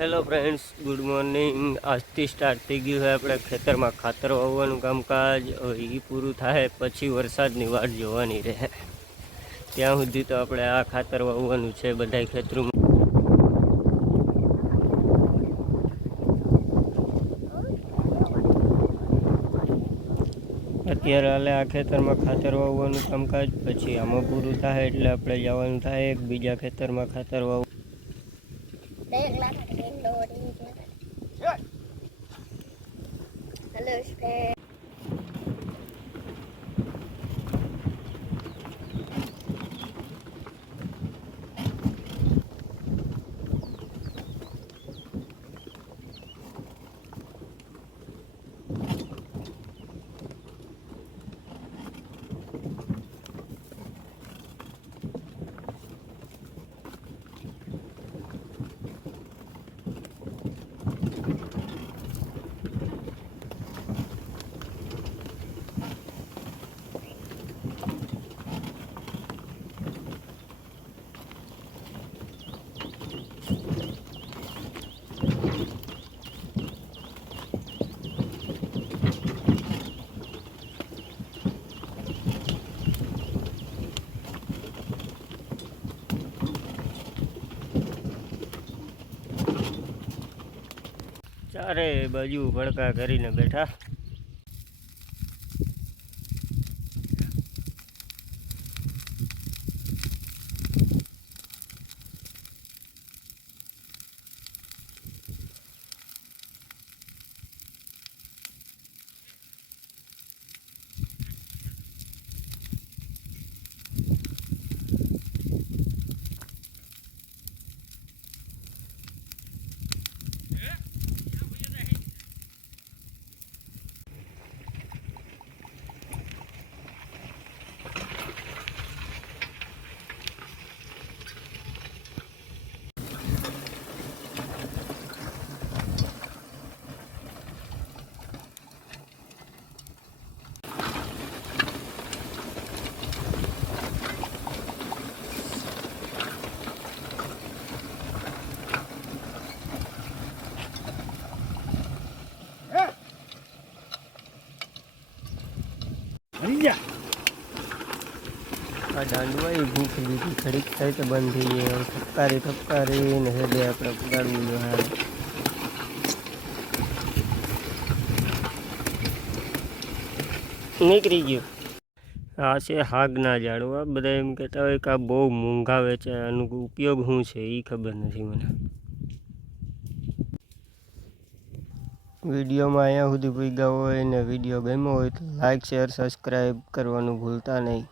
Hello friends, good morning. આજથી start થઈ ગયું છે આપણે ખેતરમાં ખાતર વાવવાનું કામકાજ। હવે એ પૂરું થાય પછી વરસાદની વાટ જોવાની રહે। ત્યાં સુધી તો આપણે આ ખાતર વાવવાનું છે બધાય ખેતરોમાં। અત્યારે હાલે આ ખેતરમાં ખાતર વાવવાનું કામકાજ, પછી આમાં પૂરું થાય એટલે આપણે જવાનું થાય એક બીજા ખેતરમાં ખાતર વાવવા। ચારે બાજુ ભડકા કરીને બેઠા। આ દાંડવાઈ ભૂખ લીધી ઘડીક થાય તો બંધ થઈ જાય। ઠપકારી ને હેડે આપણે પગાડવું જોઈએ। નીકળી ગયું। આ છે હાગના ઝાડવા। બધા એમ કહેતા હોય કે આ બહુ મોંઘા વેચે, આનો ઉપયોગ શું છે એ ખબર નથી મને। વિડીયોમાં અહીંયા સુધી પૂગ્યા હોય ને વિડીયો ગમ્યો હોય તો લાઇક, શેર, સબસ્ક્રાઈબ કરવાનું ભૂલતા નહીં।